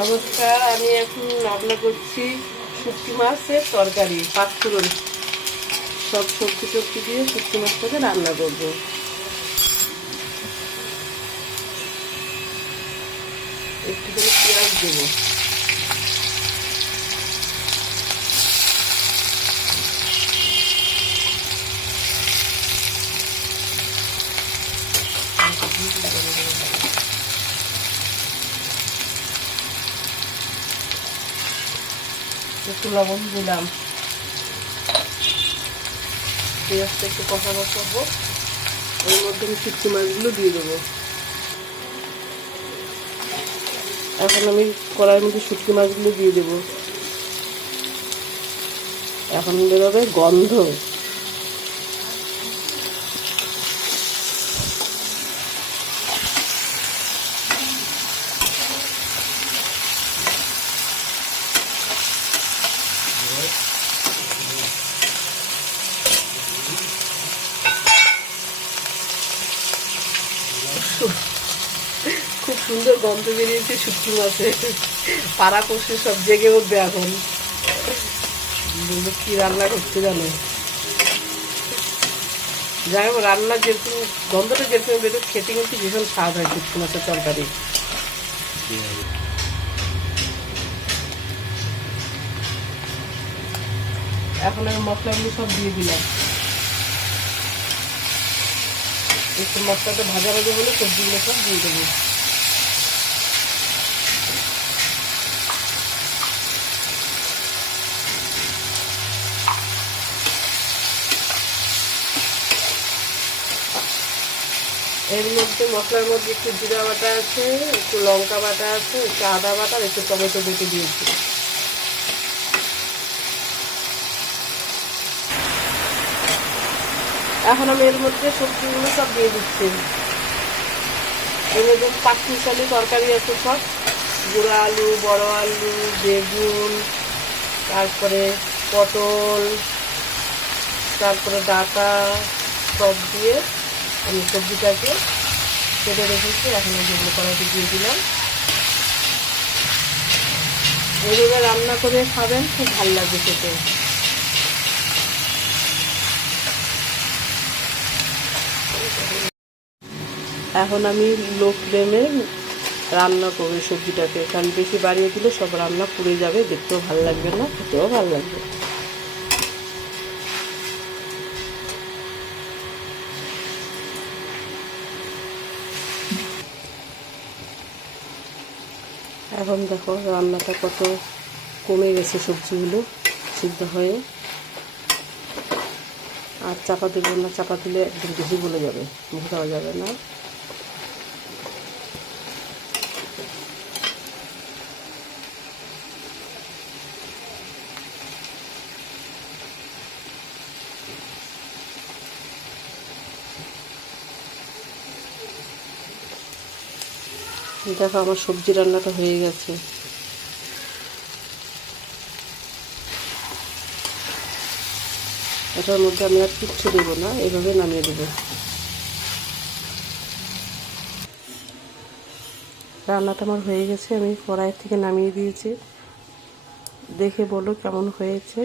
নমস্কার, আমি এখন রান্না করছি শুটকি মাছের তরকারি। পাঁচফোড়ন সব সবজি টবজি দিয়ে শুটকি মাছটাকে রান্না করব। একটু করে পেঁয়াজ দেবো। একটু লবণ দিলাম। পেঁয়াজটা একটু কষা বসাবো। ওর মধ্যে আমি শুটকি মাছগুলো দিয়ে দেবো। এখন আমি কড়াইয়ের মধ্যে শুটকি মাছগুলো দিয়ে দেবো। এখন বেরোবে গন্ধ। খুব সুন্দর গন্ধ বেরিয়েছে শুটকি মাছে। পাড়া কষে সব জেগে উঠবে এখন। কি রান্না করতে জানে। যাই হোক, রান্না যেরকম গন্ধটা যেরকম বেরো, খেতে কিন্তু ভীষণ স্বাদ হয় শুটকি মাছের তরকারি। এখন আমি মশলাগুলো সব দিয়ে দিলাম। একটু মশলাটা ভাজা ভাজা হলে সবজিগুলো সব দিয়ে দেবো। এর মধ্যে মশলার মধ্যে একটু জিরা বাটা আছে, একটু লঙ্কা বাটা আছে, একটু আদা বাটা, একটু টমেটো বেটে দিয়েছি। এখন আমি এর মধ্যে সবজিগুলো সব দিয়ে দিচ্ছি। এর মধ্যে পাঁচমিশালি তরকারি আছে সব। গুঁড়া আলু, বড় আলু, বেগুন, তারপরে পটল, তারপরে ডাঁটা সব দিয়ে আমি সবজিটাকে কেটে রেখেছি। এখন যেগুলো কড়াইতে দিয়ে দিলাম। এইভাবে রান্না করে খাবেন, খুব ভালো লাগবে খেতে। এখন আমি লো ফ্লেমে রান্না করবো সবজিটাকে, কারণ বেশি বাড়িয়ে দিলে সব রান্না পুড়ে যাবে, দেখতেও ভালো লাগবে না, খেতেও ভালো লাগবে। এখন দেখো রান্নাটা কত কমে গেছে, সবজিগুলো সিদ্ধ হয়ে। আর চাপা দেবো না, চাপা দিলে একদম বেশি গলে যাবে, মুখে দেওয়া যাবে না। দেখো আমার সবজি রান্নাটা হয়ে গেছে। এটার মধ্যে আমি আর কিচ্ছু দেবো না, এভাবে নামিয়ে দেবো। রান্নাটা আমার হয়ে গেছে, আমি কড়াই থেকে নামিয়ে দিয়েছি। দেখে বলো কেমন হয়েছে।